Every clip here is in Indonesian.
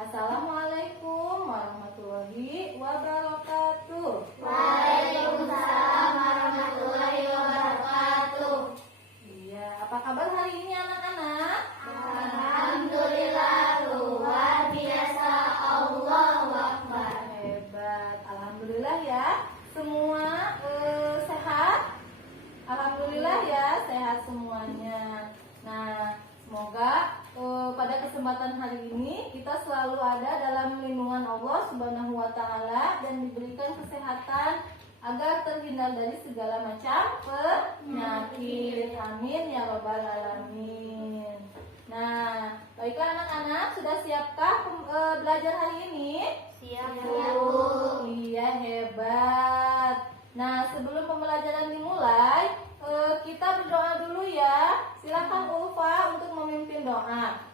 Assalamualaikum warahmatullahi wabarakatuh. Waalaikumsalam warahmatullahi wabarakatuh. Iya, apa kabar hari ini anak-anak? Alhamdulillah, luar biasa, Allahu Akbar. Hebat, alhamdulillah ya. Semua sehat? Alhamdulillah ya, sehat semuanya. Nah, semoga pada kesempatan hari ini kita selalu ada dalam lindungan Allah Subhanahu wa taala dan diberikan kesehatan agar terhindar dari segala macam penyakit. Amin ya rabbal alamin. Nah, baiklah anak-anak, sudah siapkah belajar hari ini? Siap, Bu. Iya, hebat. Nah, sebelum pembelajaran dimulai, kita berdoa dulu ya. Silakan Ulfa untuk memimpin doa.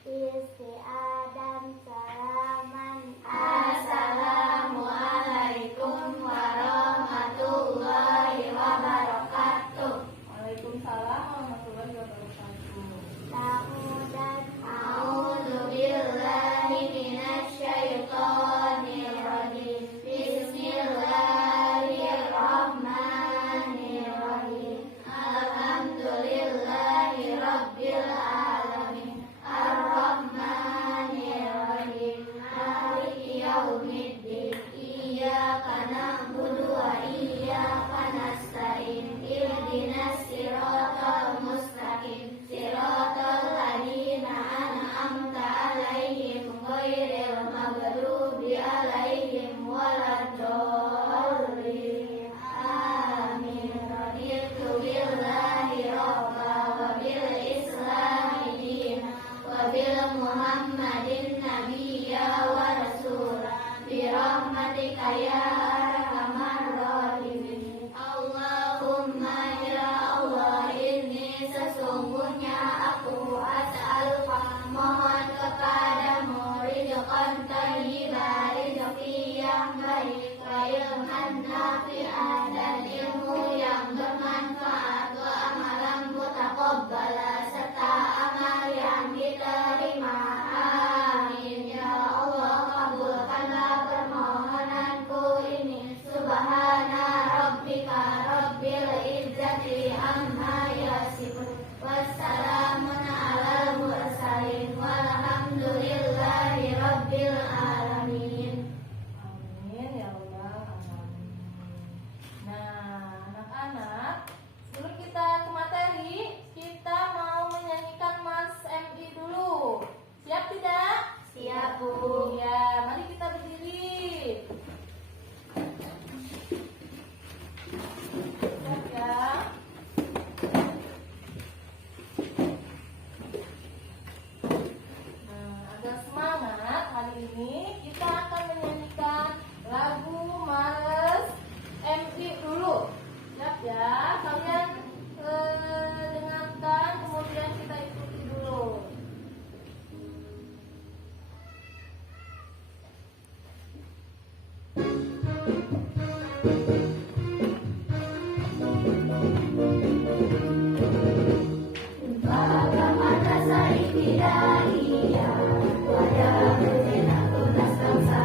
Isi Adam salaman. Assalamualaikum warahmatullahi wabarakatuh. Waalaikumsalam warahmatullahi wabarakatuh. Ta'udan a'udzubillahi minasyaitonir rajim. Bismillahirrahmanirrahim. Alhamdulillahi rabbil alamin. Ar-Rahmanir-Rahim. Maliki yaumiddin. Iyyaka na'budu wa iyyaka nasta'in. Ihdinas siratal mustaqim. Siratal ladzina an'amta 'alaihim ghairil maghdubi 'alaihim waladdallin. Amin. Raditu billahi rabba wa bil islami dina wa bil muhammadin nabiyya wa rasula bi rahmatika ya arhamar rahimin. Allahumma ya Allah, ini sesungguhnya aku as'aluka, mohon kepadamu rizqan thayyiban, rezeki yang baik, wa ilman nafi'an, dan ilmu yang bermanfaat, wa amalan mutaqabbala, serta amal yang diterima. Amin ya Allah, kabulkanlah permohonanku ini. Subhana rabbika rabbil izzati amma yasifun, wassalamun alal mursalin, walhamdulillahi rabbil alamin. Amin ya rabbal alamin. Nah, anak-anak, sebelum kita ke materi, kita mau menyanyikan Mas MI dulu. Siap tidak? Siap, Bu. Iya, mari kita berdiri. Siap ya. Nah, agar semangat, hari ini kita akan menyanyikan lagu Males MI dulu. Siap ya, kalian dengarkan, kemudian kita ikuti dulu. Bagaimana saya tidak iya, wajah bersinar tunas bangsa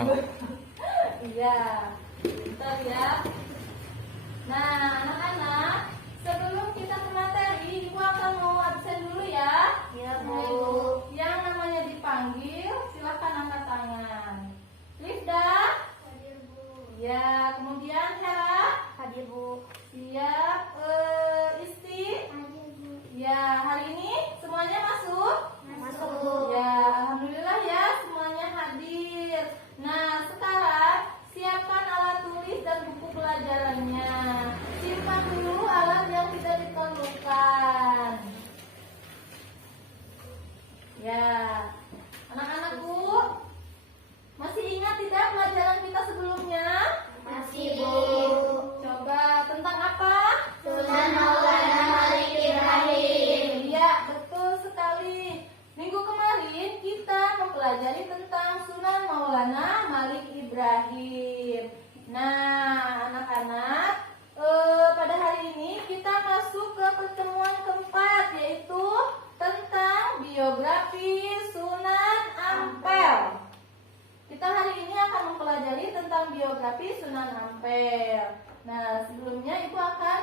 Iya, pintar ya. Nah, anak-anak, sebelum kita ke materi, Ibu akan mau absen dulu ya. Ya, Nah, Bu. yang namanya dipanggil, silakan angkat tangan. Lifda, Hadir, Bu. ya. Kemudian Hera, Hadir, Bu. siap. Isti, Hadir, Bu. ya. Hari ini semuanya masuk. Masuk, Bu. Ya, alhamdulillah ya, semuanya hadir. Nah, sekarang siapkan alat tulis dan buku pelajarannya. Simpan dulu alat yang tidak diperlukan. Ya, anak-anakku, masih ingat tidak pelajaran kita sebelumnya? Masih, Bu. Coba tentang apa? Sunan Maulana Malik Ibrahim. Iya, betul sekali. Minggu kemarin kita mempelajari tentang Sunan Maulana Malik Ibrahim. Nah, anak-anak, pada hari ini kita masuk ke pertemuan keempat, yaitu tentang biografi Sunan Ampel. Kita hari ini akan mempelajari tentang biografi Sunan Ampel. Nah, sebelumnya Ibu akan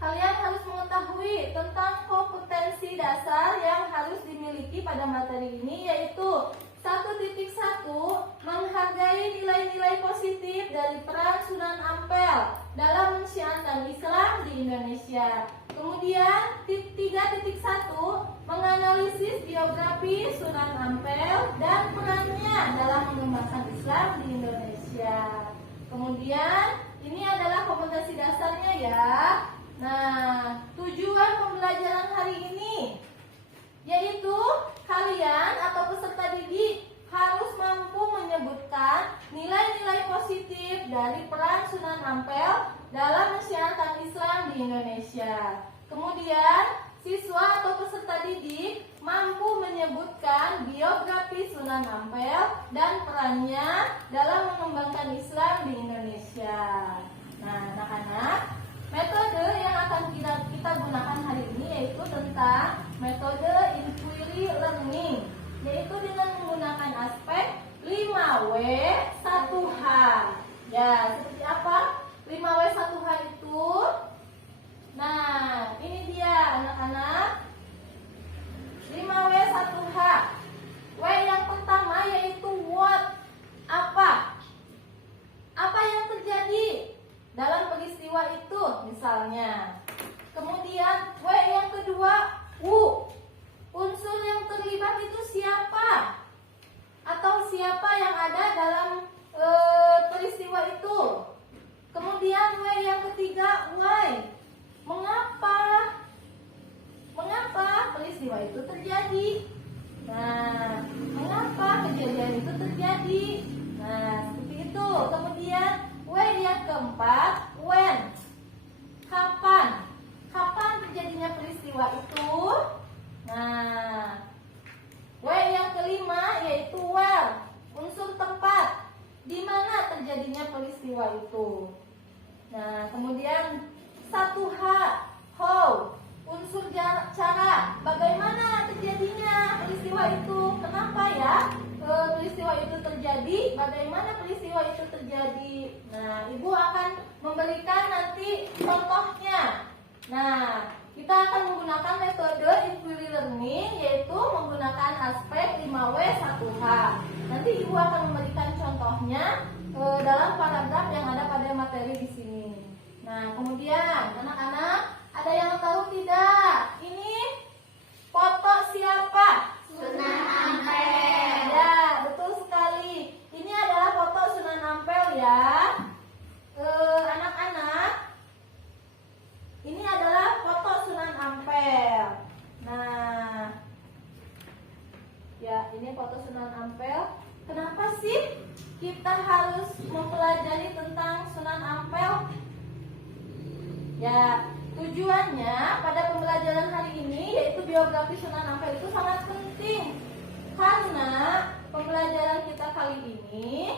kalian harus mengetahui tentang kompetensi dasar yang harus dimiliki pada materi ini, yaitu 1.1 menghargai nilai-nilai positif dari peran Sunan Ampel dalam mensiarkan Islam di Indonesia. Kemudian 3.1 menganalisis biografi Sunan Ampel dan perannya dalam mengembangkan Islam di Indonesia. Kemudian ini adalah kompetensi dasarnya ya. Nah, tujuan pembelajaran hari ini yaitu kalian atau peserta didik harus mampu menyebutkan nilai-nilai positif dari peran Sunan Ampel dalam mensiarkan Islam di Indonesia. Kemudian, siswa atau peserta didik mampu menyebutkan biografi Sunan Ampel dan perannya dalam mengembangkan Islam di Indonesia. Nah, anak-anak, metode yang akan kita gunakan hari ini yaitu tentang metode inquiry learning, yaitu dengan menggunakan aspek 5W 1H. Ya, seperti apa 5W 1H itu? Nah, ini dia anak-anak. 5W 1H. W yang pertama yaitu what. Apa? Apa yang terjadi dalam peristiwa itu misalnya. Kemudian W yang kedua, who. Unsur yang terlibat itu siapa? Atau siapa yang ada dalam peristiwa itu? Kemudian W yang ketiga, why. Mengapa? Mengapa peristiwa itu terjadi? Nah, mengapa kejadian itu terjadi? Nah, seperti itu. Kemudian W yang keempat, when. Kapan? Kapan terjadinya peristiwa itu? Nah, W yang kelima yaitu where. Unsur tempat. Di mana terjadinya peristiwa itu? Nah, kemudian 1H, how. Unsur cara. Bagaimana terjadinya peristiwa itu? Kenapa ya? Peristiwa itu terjadi, bagaimana peristiwa itu terjadi. Nah, Ibu akan memberikan nanti contohnya. Nah, kita akan menggunakan metode inquiry learning, yaitu menggunakan aspek 5W 1H. Nanti Ibu akan memberikan contohnya dalam paragraf yang ada pada materi di sini. Nah, kemudian anak-anak, ada yang tahu tidak? Ini foto siapa? Sunan Ampel. Ya, betul sekali. Ini adalah foto Sunan Ampel ya. Anak-anak, ini adalah foto Sunan Ampel. Nah, ya ini foto Sunan Ampel. Kenapa sih kita harus mempelajari tentang Sunan Ampel? Ya, tujuannya pada pembelajaran hari ini yaitu biografi Sunan Ampel itu sangat penting. Karena pembelajaran kita kali ini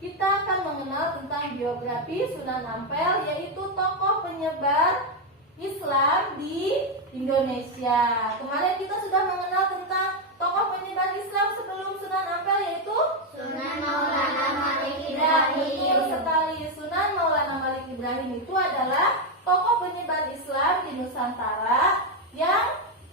kita akan mengenal tentang biografi Sunan Ampel, yaitu tokoh penyebar Islam di Indonesia. Kemarin kita sudah mengenal tentang tokoh penyebar Islam sebelum Sunan Ampel, yaitu kewajiban Islam di Nusantara yang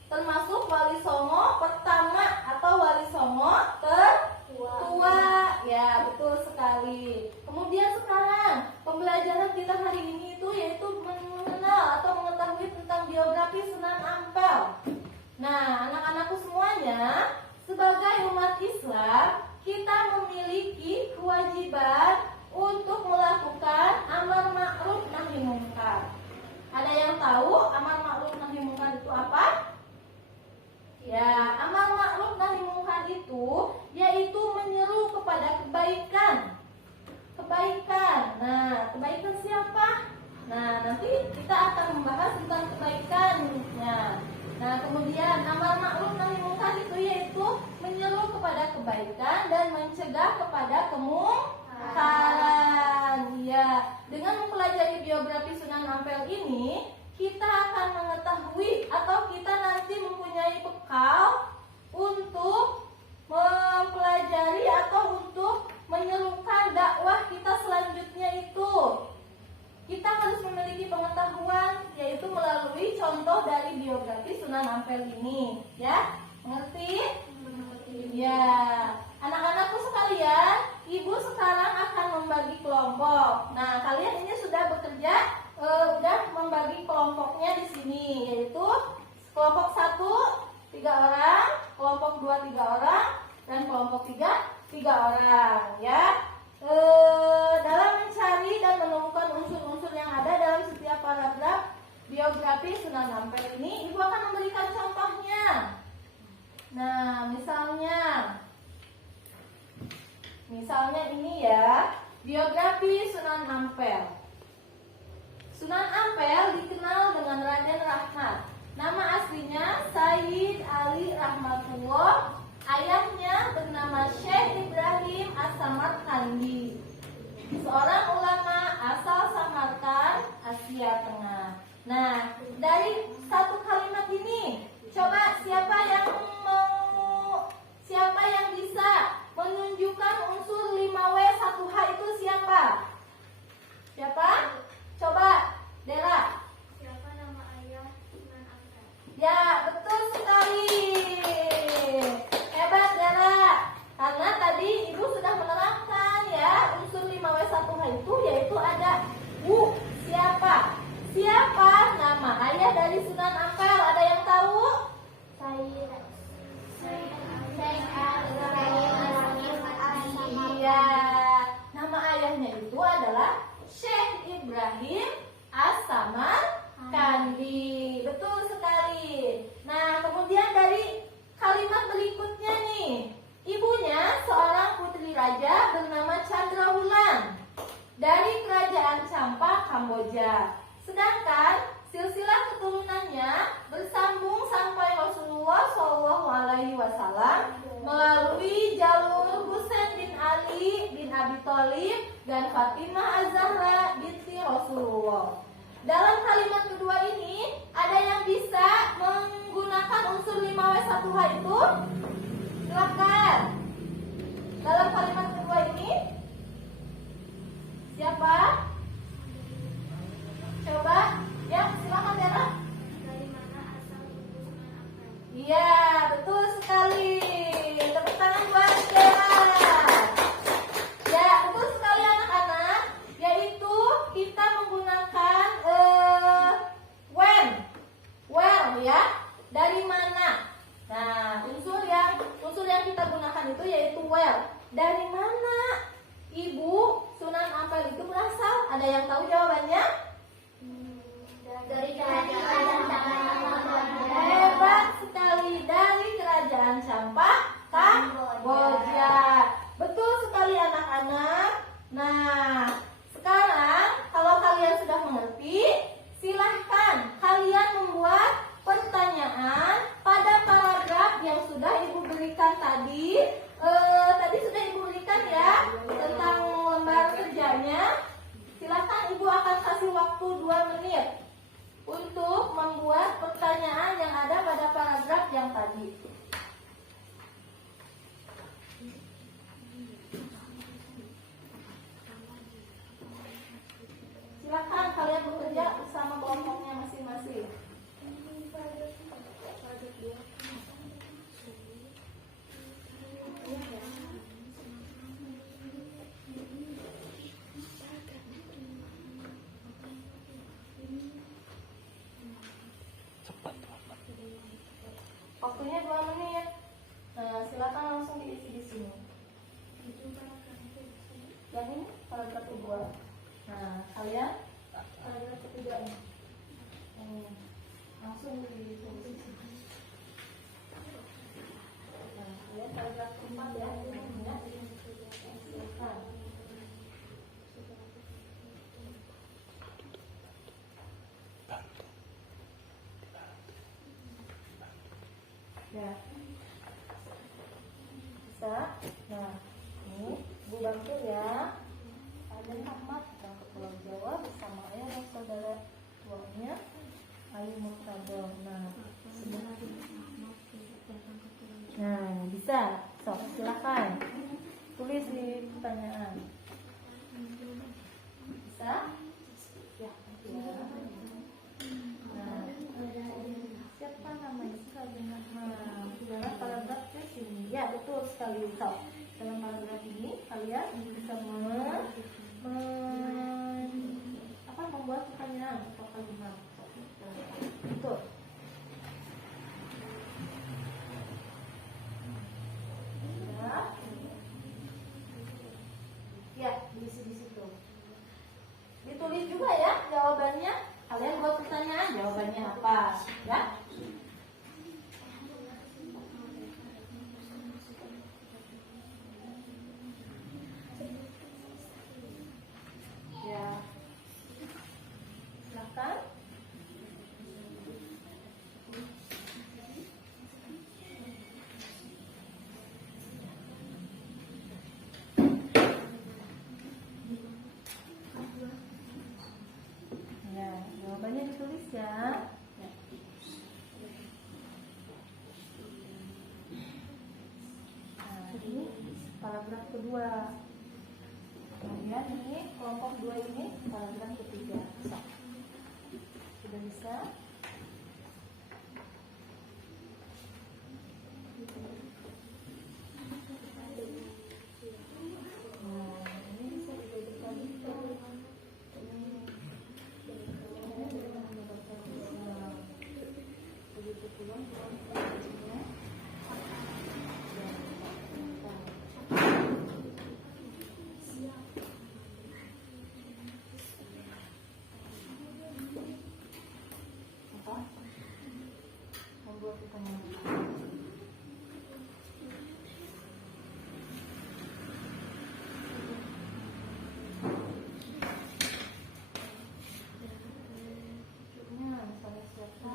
termasuk Wali Songo pertama atau Wali Songo tertua. Ya, betul sekali. Kemudian sekarang pembelajaran kita hari ini itu yaitu mengenal atau mengetahui tentang biografi Sunan Ampel. Nah, anak-anakku semuanya, sebagai umat Islam, kita memiliki kewajiban untuk melakukan amar ma'ruf nahi munkar. Ada yang tahu amar ma'ruf nahi munkar itu apa? Ya, amar ma'ruf nahi munkar itu yaitu menyeru kepada kebaikan. Kebaikan. Nah, kebaikan siapa? Nah, nanti kita akan membahas tentang kebaikannya. Nah, kemudian amar ma'ruf nahi munkar itu yaitu menyeru kepada kebaikan dan mencegah kepada kemungkaran. Ya, dengan mempelajari biografi Sunan Ampel ini, kita akan mengetahui atau kita nanti mempunyai bekal untuk mempelajari atau untuk menyerukan dakwah kita selanjutnya itu. Kita harus memiliki pengetahuan yaitu melalui contoh dari biografi Sunan Ampel ini, ya. Mengerti? Ya. Anak-anakku sekalian, Ibu sekarang akan membagi kelompok. Nah, kalian ini sudah bekerja, sudah membagi kelompoknya di sini, yaitu kelompok 1 3 orang, kelompok 2 3 orang, dan kelompok 3 orang, ya. Dalam mencari dan menemukan unsur-unsur yang ada dalam setiap paragraf biografi Sunan Ampel ini, Ibu akan memberikan contohnya. Nah, misalnya ini ya, biografi Sunan Ampel. Sunan Ampel dikenal dengan Raden Rahmat. Nama aslinya Sayyid Ali Rahmatullah. Ayahnya bernama Syekh Ibrahim As-Samarkandi, seorang ulama asal Samarkand, Asia Tengah. Nah, dari satu kalimat ini, coba siapa yang bisa menunjukkan unsur 5W1H itu siapa? Siapa? Coba, Dera. Siapa nama ayah Sunan Ampel? Ya, betul sekali. Hebat, Dara. Karena tadi Ibu sudah menerangkan ya, unsur 5W1H itu yaitu ada siapa? Siapa nama ayah dari Sunan Ampel? Ada yang tahu? Iya, nama ayahnya itu adalah Syekh Ibrahim As-Samarkandi. Betul sekali. Nah, kemudian dari kalimat berikutnya nih, ibunya seorang putri raja bernama Chandrawulan dari kerajaan Champa, Kamboja. Sedangkan silsilah keturunannya bersambung sampai Rasulullah SAW melalui jalur Husain bin Ali bin Abi Thalib dan Fatimah Az-Zahra binti Rasulullah. Dalam kalimat kedua ini, ada yang bisa menggunakan unsur 5W1H itu? Silakan. Dalam kalimat kedua ini, siapa? Coba, ya silakan Dera. Dari mana asal ibu Sunan Ampel? Iya, betul sekali. Tepuk tangan buat Dera. Ya, betul sekali anak-anak. Yaitu kita menggunakan when ya. Dari mana? Nah, unsur yang kita gunakan itu yaitu where. Dari mana Ibu Sunan Ampel itu berasal? Ada yang tahu jawabannya? Dari kerajaan Champa. Hebat sekali, dari kerajaan Champa, Kamboja. Betul sekali anak-anak. Nah, sekarang kalau kalian sudah mengerti, silahkan kalian membuat pertanyaan pada paragraf yang sudah Ibu berikan tadi. Tadi sudah Ibu berikan ya tentang lembar kerjanya. Silahkan Ibu akan kasih waktu Waktunya 2 menit. Nah, silakan langsung diisi di sini. Yang ini paragraf kedua. Nah, kalian paragraf ketiga ini. Langsung ditulis di sini. Nah, kalian paragraf keempat ya. Silakan. Ya. Bisa. Nah, ini Bu bantu ya. Raden Ahmad datang ke Pulau Jawa bersama ayah dan saudara tuanya Ayu Murtado. Nah, bisa. Sok, silakan. Tulis di pertanyaan. Bisa? Ya. Nah, siapa namanya? Raden Ahmad. Dalam paragraf di sini. Ya, betul sekali. Sok. Dalam paragraf ini kalian bisa membuat pertanyaan atau kalimat. Betul. Ya, diisi di situ. Ditulis juga ya jawabannya. Kalian buat pertanyaan, jawabannya apa? Ya. Ya. Silakan. Ya, jawabannya ditulis ya. Nah, ini paragraf kedua. Kemudian ini kelompok 2 ini paragraf ketiga. Sudah bisa? Ini bisa diberikan itu. Begitu pula selanjutnya. Membuat pertanyaan. Misalnya siapa?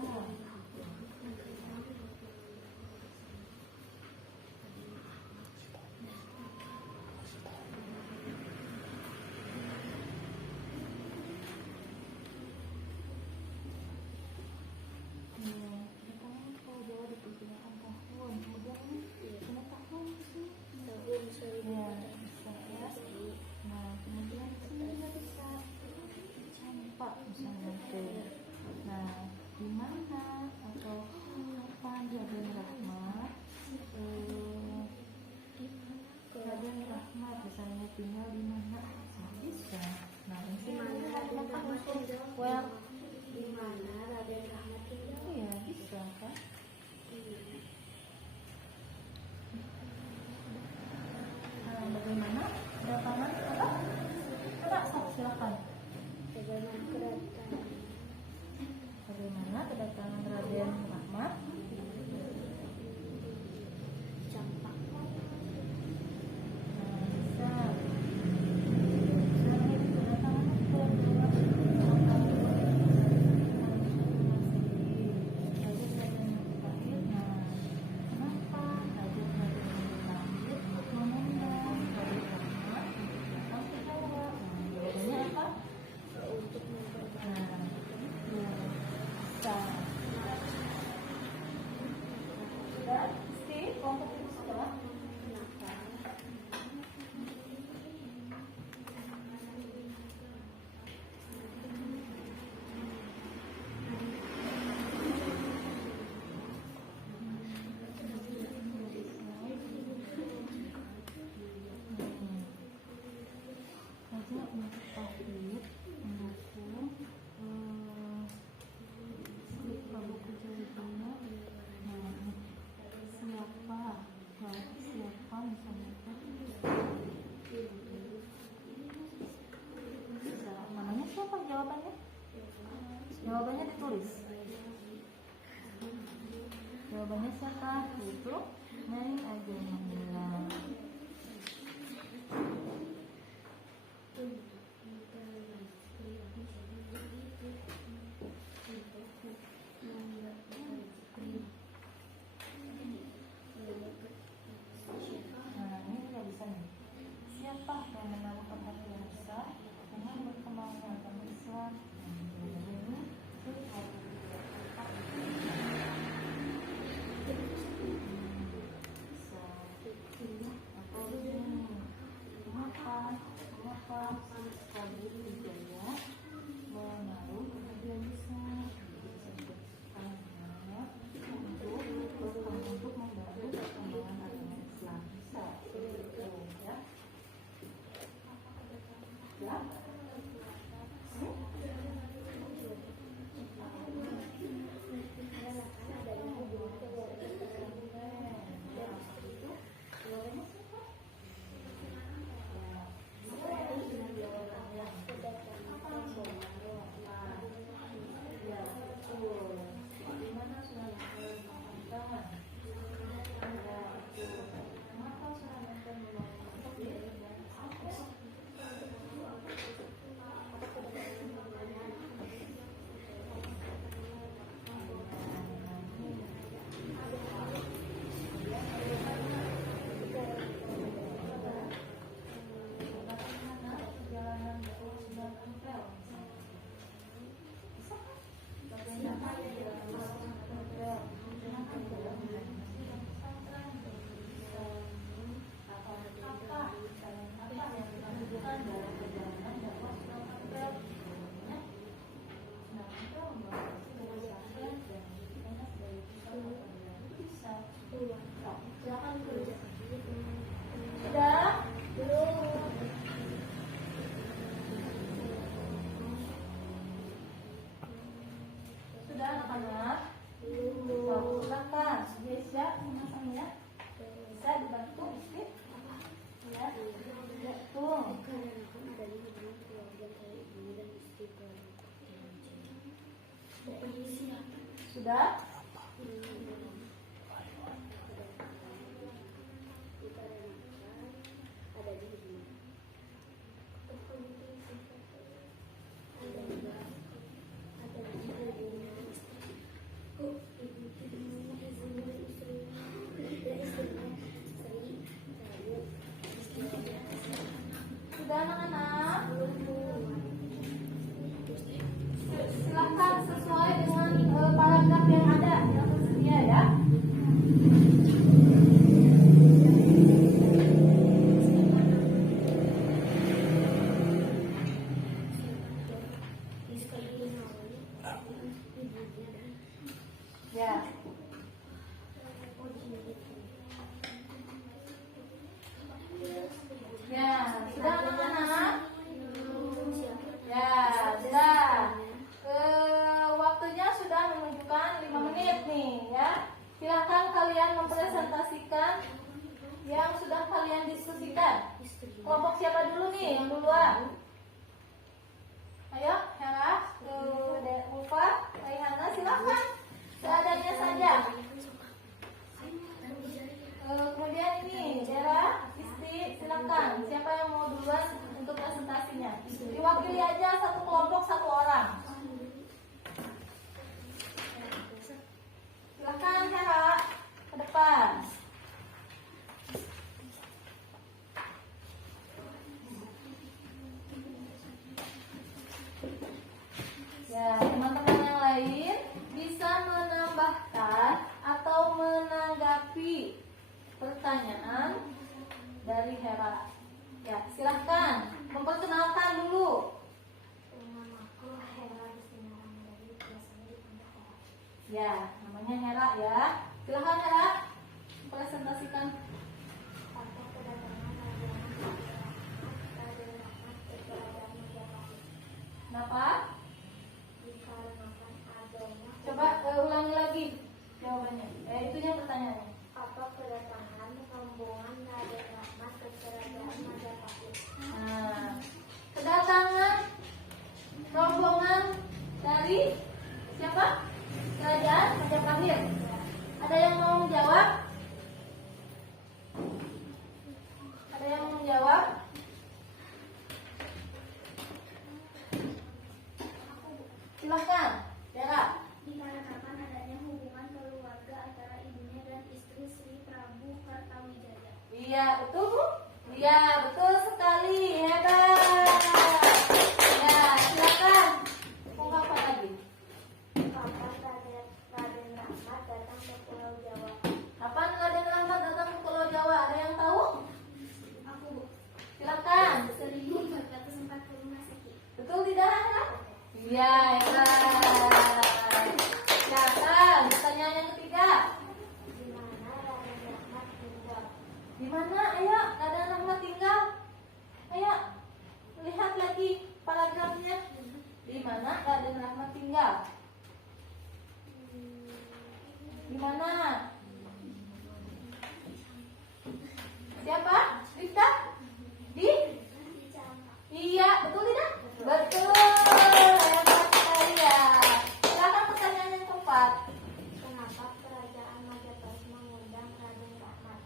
Nah, di mana atau kapan Raden Rahmat Raden Rahmat misalnya tinggal di mana? Bisa. Nah, ini mana Raden Rahmat tinggal? Di mana Raden Rahmat tinggal? Iya, bisa kan? Nah, bagaimana kedatangan apa? Sok, silakan. Bagaimana kedatangan Raden Rahmat? Campak. Bisa. Kedatangan kenapa Raden lahir menunda Raden Rahmat datang ke Jawa? Jawabannya apa? Untuk sudah pasti kelompok itu setelah Jawabannya siapa? Itu Nyai Ajeng Manggilan. Nah, ini nggak bisa nih. Siapa yang menaruhkan hati besar dengan berkembangnya agama Islam? Sudah anak-anak? Silakan. Bisa memasangnya. Bisa dibantu sedikit. Ya. Tuh. Sudah? Sudah anak-anak? Silakan sesuai dengan paragraf yang ada yang tersedia ya. Ya. Ya, sudah anak-anak? Ya, sudah. Waktunya sudah menunjukkan 5 menit nih ya. Silakan kalian mempresentasikan yang sudah kalian diskusikan. Kelompok siapa dulu nih yang duluan? Ayo, Hera, Ulfa, Raihana, silakan. Seadanya saja. Kemudian ini, Dera, Isti, silakan. Siapa yang mau duluan untuk presentasinya? Diwakili aja satu kelompok, satu orang. Silakan, Hera, ke depan. Ya, teman-teman yang lain bisa menambahkan atau menanggapi pertanyaan dari Hera. Ya, silahkan memperkenalkan dulu. Namaku Hera Justina Ramadhani, biasanya dipanggil Hera. Ya, namanya Hera ya. Silahkan Hera, presentasikan. Pada kedatangan Raja Rahmat keberadaan Majapahit. Kenapa? Dikarenakan adanya Coba ulangi lagi jawabannya. Itunya pertanyaannya. apa kedatangan rombongan Raja Rahmat keberadaan Majapahit. Nah, kedatangan rombongan dari siapa? Kerajaan Majapahit. Ada yang mau menjawab? Ada yang mau menjawab? Silakan, Dera. Dikarenakan adanya hubungan keluarga antara ibunya dan istri Sri Prabu Kartawijaya. Iya, betul Bu? Iya, betul sekali. Hebat. Ya, silakan. Ungkapan lagi. Kapan Raden Rahmat datang ke Pulau Jawa? Kapan Raden Rahmat datang ke Pulau Jawa? Ada yang tahu? Aku, Bu. Silakan. 1440 Masehi. Betul tidak? Hana? Iya, hebat. Silakan. Pertanyaan yang ketiga. Di mana Raden Rahmat tinggal? Di mana? Ayo, Raden Rahmat tinggal. Ayo, lihat lagi paragrafnya. Di mana Raden Rahmat tinggal? Di mana? Siapa? Rita? Di? Iya, betul tidak? Betul. Hebat sekali ya. Silakan pertanyaan yang keempat. Kenapa kerajaan Majapahit mengundang Raden Rahmat?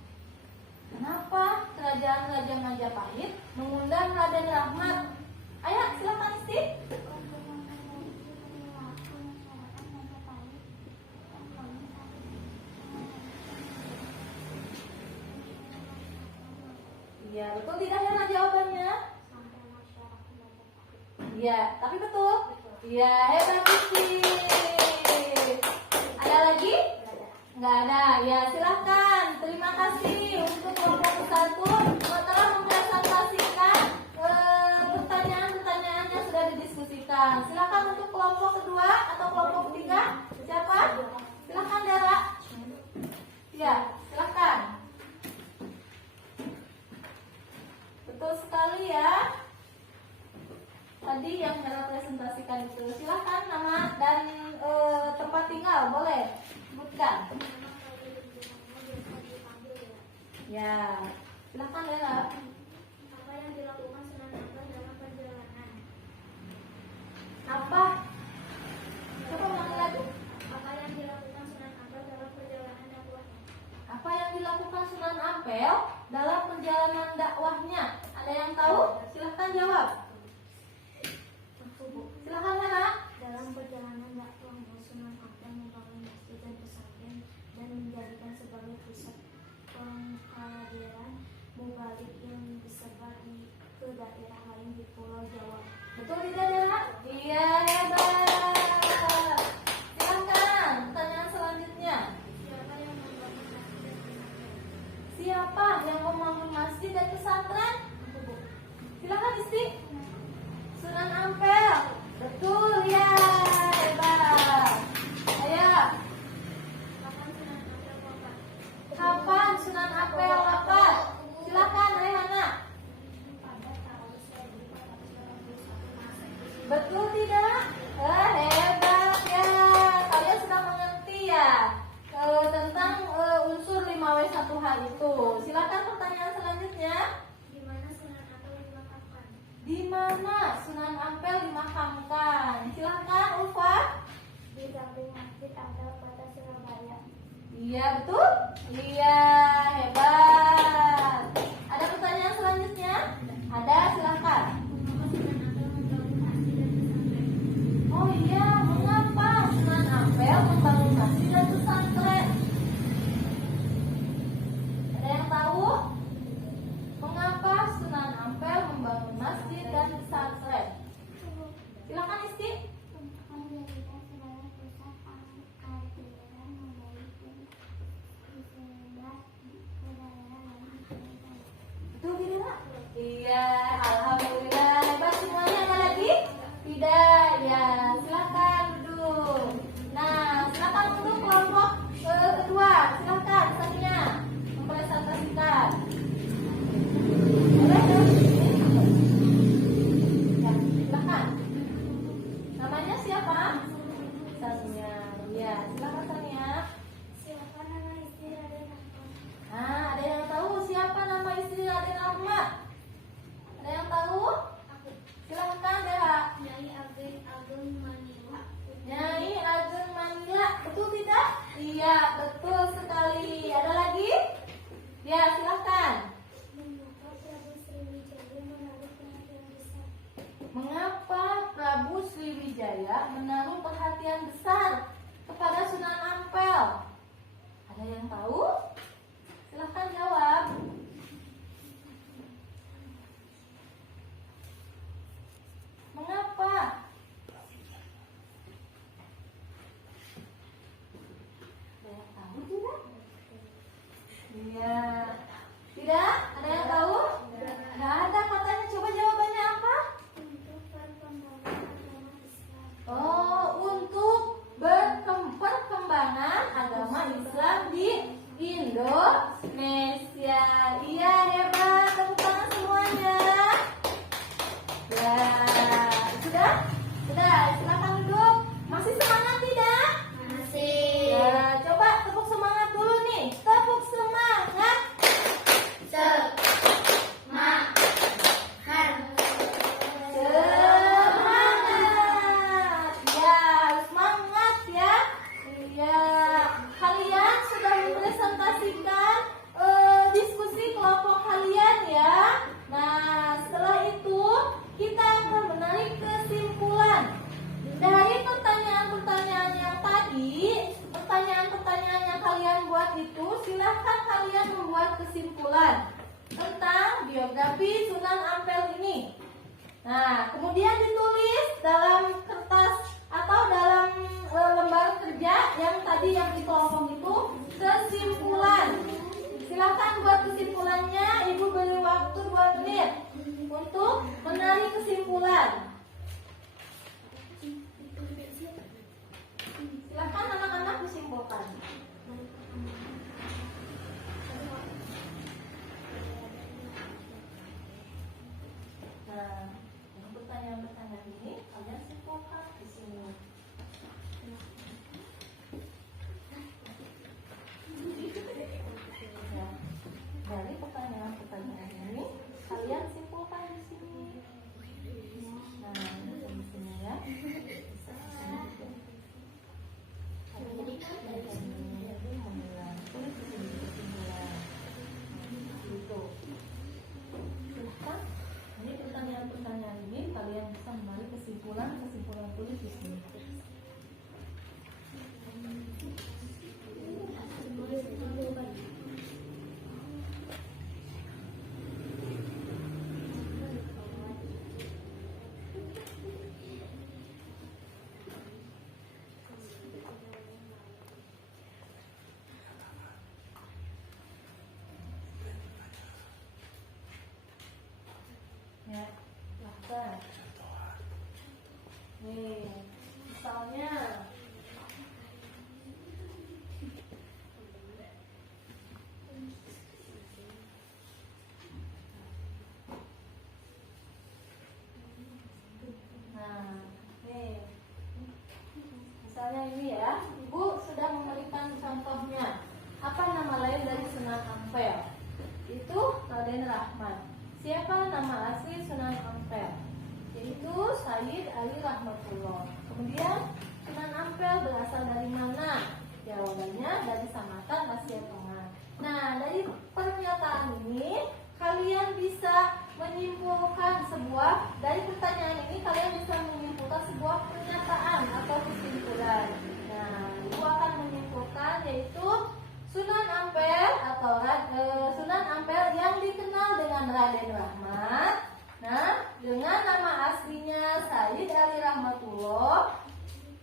Kenapa kerajaan Raja Majapahit mengundang Raden Rahmat? Ayo, silakan Isti. Untuk memperbaiki perilaku masyarakat Majapahit yang kami Iya, betul tidak Hana jawabannya? sampai masyarakat Majapahit. Iya, tapi betul. Iya, hebat Isti. Ada lagi? Nggak ada. Ya, silakan. Terima kasih untuk kelompok satu yang telah mempresentasikan pertanyaan-pertanyaan yang sudah didiskusikan. Silakan untuk kelompok kedua atau kelompok ketiga. Siapa? Silakan Dara. Ya, silakan. Betul sekali ya. Tadi yang Dara presentasikan itu. Silakan nama dan tempat tinggal boleh sebutkan. Ya, silakan Dara. Apa yang dilakukan Sunan Ampel dalam perjalanan? Apa? Coba ulangi lagi. Apa yang dilakukan Sunan Ampel dalam perjalanan dakwahnya? Apa yang dilakukan Sunan Ampel dalam perjalanan dakwahnya? Ada yang tahu? Silahkan jawab. Aku, Bu. Silahkan Hana. Dalam perjalanan dakwahnya Sunan Ampel membangun masjid dan pesantren dan menjadikan sebagai pusat pengkaderan mubalik yang disebar ke daerah lain di Pulau Jawa. Betul tidak Dara? Iya, hebat. Silahkan. Pertanyaan selanjutnya. Siapa yang membangun masjid dan pesantren? Siapa yang membangun masjid dan pesantren? Aku, Bu. Silakan Isti. Sunan Ampel. Betul ya, hebat. Ayo. Kapan Sunan Ampel wafat? Kapan Sunan Ampel wafat? Silakan Rehana. Pada tahun 1421 Masehi. Betul tidak? Hebat ya. Kalian sudah mengerti ya tentang unsur 5W1H itu. Silakan pertanyaan selanjutnya. Di mana Sunan Ampel dimakamkan? Di mana Sunan Ampel dimakamkan? Silakan Ulfa. Di samping Masjid Ampel Kota Surabaya. Iya betul? Iya, hebat. Ada pertanyaan selanjutnya? Ada, silakan. Mengapa Sunan Ampel membangun masjid dan pesantren? Oh iya, mengapa Sunan Ampel membangun masjid dan pesantren? Ada yang tahu? Mengapa Sunan Ampel membangun masjid dan pesantren? Silakan Isti. Untuk menjadikan sebagai pusat pengkaderan mubalik yang disebar yang tahu? Silahkan jawab. Mengapa? Ada yang tahu tidak? Iya. Tidak? Ada yang tahu? Nggak ada katanya. Coba jawabannya apa? Untuk perkembangan agama Islam. Oh, untuk perkembangan agama Islam di Indonesia. Iya, hebat. Tepuk tangan semuanya. Ya, sudah? Sudah, silakan duduk. Masih semangat tidak? Masih. Ya, coba tepuk semangat dulu nih. Tepuk semangat. Semangat. Semangat. Ya, semangat ya. Ya, kalian sudah mempresentasikan diskusi kelompok kalian ya. Nah, setelah itu kita akan menarik kesimpulan dari pertanyaan-pertanyaan yang tadi. Pertanyaan-pertanyaan yang kalian buat itu, silahkan kalian membuat kesimpulan tentang biografi Sunan Ampel ini. Nah, kemudian ditulis dalam kertas atau dalam lembar kerja yang tadi yang ditolong itu kesimpulan. Silahkan buat kesimpulannya. Ibu beri waktu 2 menit untuk menarik kesimpulan. Silahkan anak-anak disimpulkan. Nah, untuk pertanyaan-pertanyaan ini kalian simpulkan di sini. Ya, dari pertanyaan-pertanyaan ini kalian simpulkan di sini. Nah, di sini ya. Ini pertanyaan-pertanyaan ini kalian bisa menarik kesimpulan tulis di sini. Ya, silahkan. Nih, misalnya nah, nih. Misalnya ini ya, Ibu sudah memberikan contohnya. Apa nama lain dari Sunan Ampel? Itu Raden Rahmat. Siapa nama asli Sunan Ampel? Yaitu Sayyid Ali Rahmatullah. Kemudian Sunan Ampel berasal dari mana? Jawabannya dari Samatan, Asia Tengah. Nah, dari pernyataan ini kalian bisa menyimpulkan dari pertanyaan ini kalian bisa menyimpulkan sebuah pernyataan atau kesimpulan. Nah, Ibu akan menyimpulkan yaitu Sunan Ampel atau Sunan Ampel yang dikenal dengan Raden Rahmat. Nah, dengan nama aslinya Sayyid Ali Rahmatullah.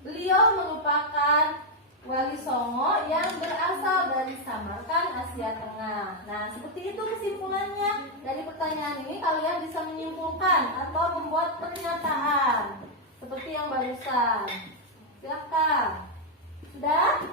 Beliau merupakan Wali Songo yang berasal dari Samarkand, Asia Tengah. Nah, seperti itu kesimpulannya. Dari pertanyaan ini kalian bisa menyimpulkan atau membuat pernyataan seperti yang barusan. Silakan. Sudah?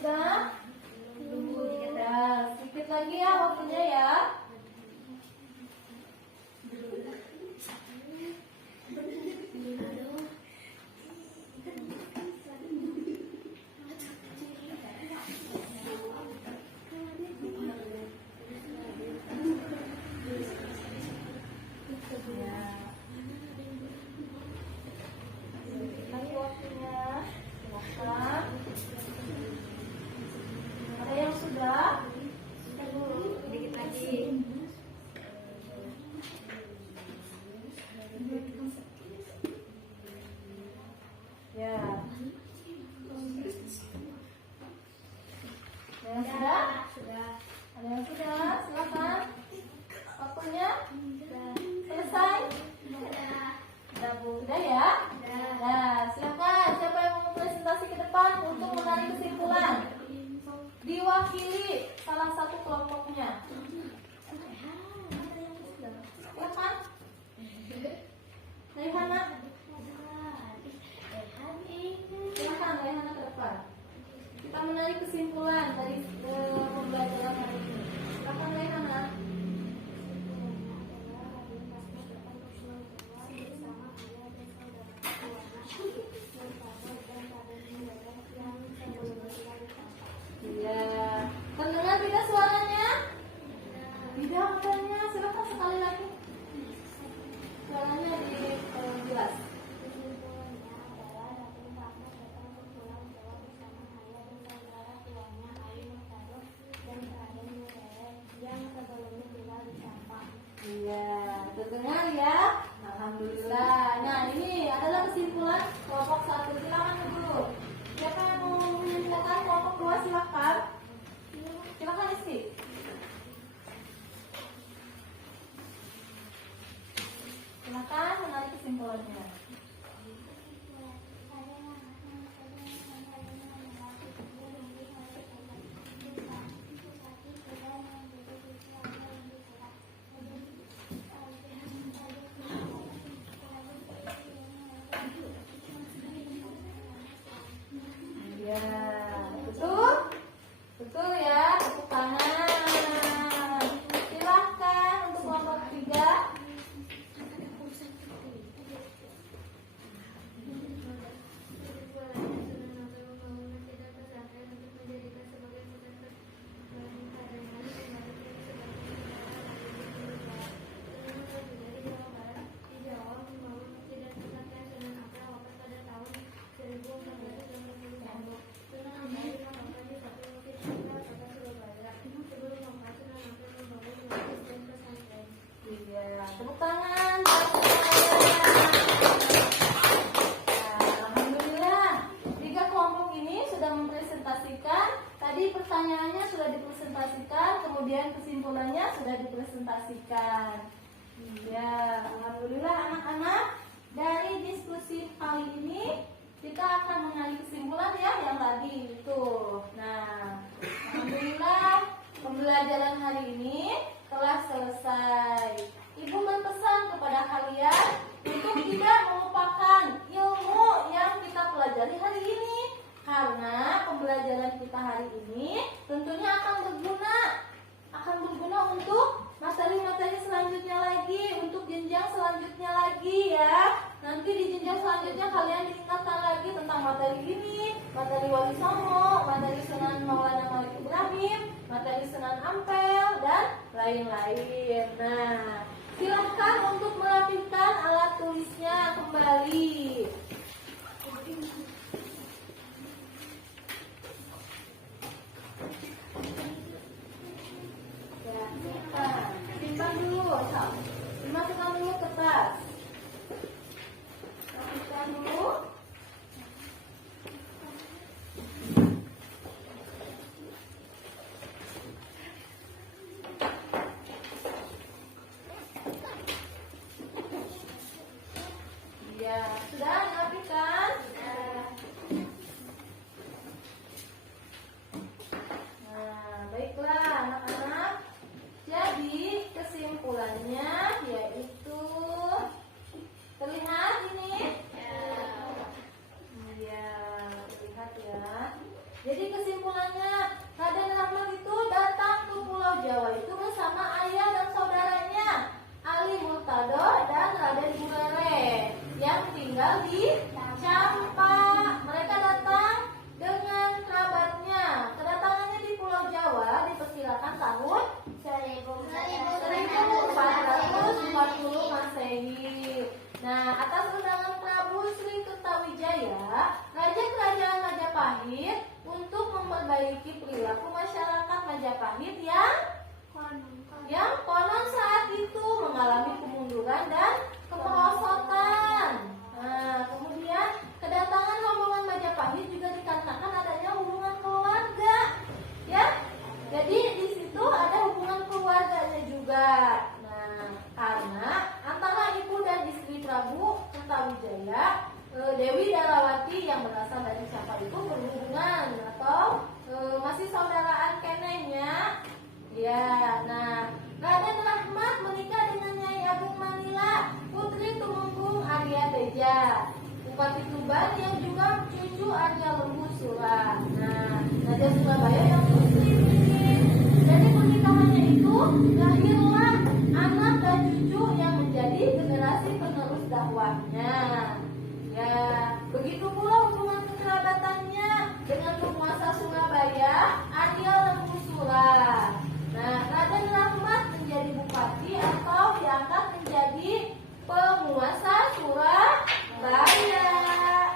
sudah? Ya, sedikit lagi ya waktunya ya. Lagi waktunya, silakan. Ada yang sudah? Dikit lagi. Ya. Ada yang sudah? Sudah. Ada yang sudah? Silakan. Waktunya Sudah. selesai. Sudah. Sudah Bu, sudah ya? Nah, silakan. Siapa yang mau presentasi ke depan untuk menarik kesimpulan? Diwakili salah satu kelompoknya. Silakan. Raihana. Silakan Raihana ke depan. Kita menarik kesimpulan dari pembelajaran hari ini. Silakan Raihana. Iya. Terdengar tidak suaranya? Tidak katanya. Silakan sekali lagi. Suaranya jelas. Iya, terdengar ya. Alhamdulillah. Nah, ini adalah kesimpulan kelompok 1. Silakan dulu. Siapa yang mau menyampaikan kelompok 2 silakan. Silakan Rizky. Silakan menarik kesimpulannya. Ya, betul? Betul ya, tepuk tangan. Silahkan untuk kelompok 3. Iya, tepuk tangan. Alhamdulillah, 3 kelompok ini sudah mempresentasikan. Tadi pertanyaannya sudah dipresentasikan, kemudian kesimpulannya sudah dipresentasikan. Ya, alhamdulillah anak-anak. Dari diskusi kali ini kita akan mengambil kesimpulan ya yang tadi itu. Nah, alhamdulillah pembelajaran hari ini telah selesai. Ibu berpesan kepada kalian untuk tidak melupakan ilmu yang kita pelajari hari ini, karena pembelajaran kita hari ini tentunya akan berguna untuk materi-materi selanjutnya lagi, untuk jenjang selanjutnya lagi ya. Nanti di jenjang selanjutnya kalian diingatkan lagi tentang materi ini, materi Wali Songo, materi Sunan Maulana Malik Ibrahim, materi Sunan Ampel, dan lain-lain. Nah, silahkan untuk merapikan alat tulisnya kembali. Ya, simpan dulu, dimasukkan dulu ke tas. Rapikan dulu. Surabaya yang muslim ini. Jadi pernikahannya itu lahirlah anak dan cucu yang menjadi generasi penerus dakwahnya. Ya, begitu pula hubungan kekerabatannya dengan penguasa Surabaya, Arya Lembu Sura. Nah, Raden Rahmat menjadi bupati atau diangkat menjadi penguasa Surabaya.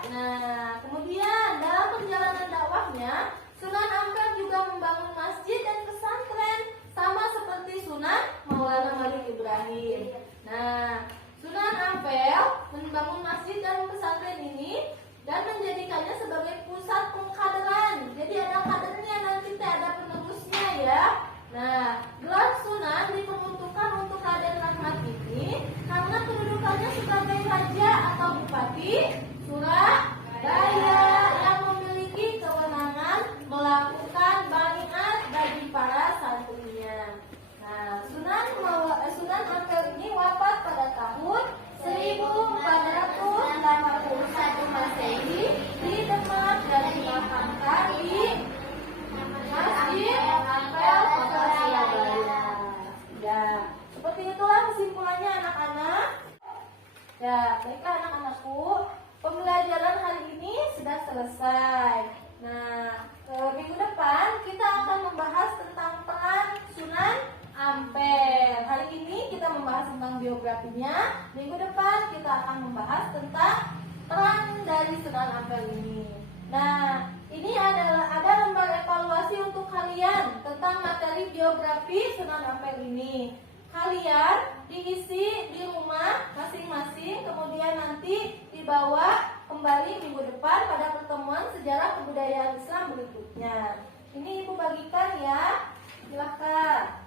Nah, kemudian dalam perjalanan dakwahnya, Sunan Ampel juga membangun masjid dan pesantren sama seperti Sunan Maulana Malik Ibrahim. Nah, Sunan Ampel membangun masjid dan pesantren ini dan menjadikannya sebagai pusat pengkaderan. Jadi ada kadernya, nanti ada penerusnya ya. Nah, gelar Sunan diperuntukkan untuk Raden Rahmat ini karena kedudukannya sebagai raja atau bupati Surabaya yang memiliki kewenangan melakukan baiat bagi para santrinya. Nah, Sunan Ampel ini wafat pada tahun 1481 Masehi di Demak dan dimakamkan di Masjid Ampel Kota Surabaya. Ya, seperti itulah kesimpulannya anak-anak. Ya, baiklah anak-anakku, pembelajaran hari ini sudah selesai. Nah, minggu depan kita akan membahas tentang peran Sunan Ampel. Hari ini kita membahas tentang biografinya. Minggu depan kita akan membahas tentang peran dari Sunan Ampel ini. Nah, ini ada lembar evaluasi untuk kalian tentang materi biografi Sunan Ampel ini. Kalian diisi di rumah masing-masing, kemudian nanti dibawa kembali minggu depan pada pertemuan sejarah kebudayaan Islam berikutnya. Ini Ibu bagikan ya, silakan.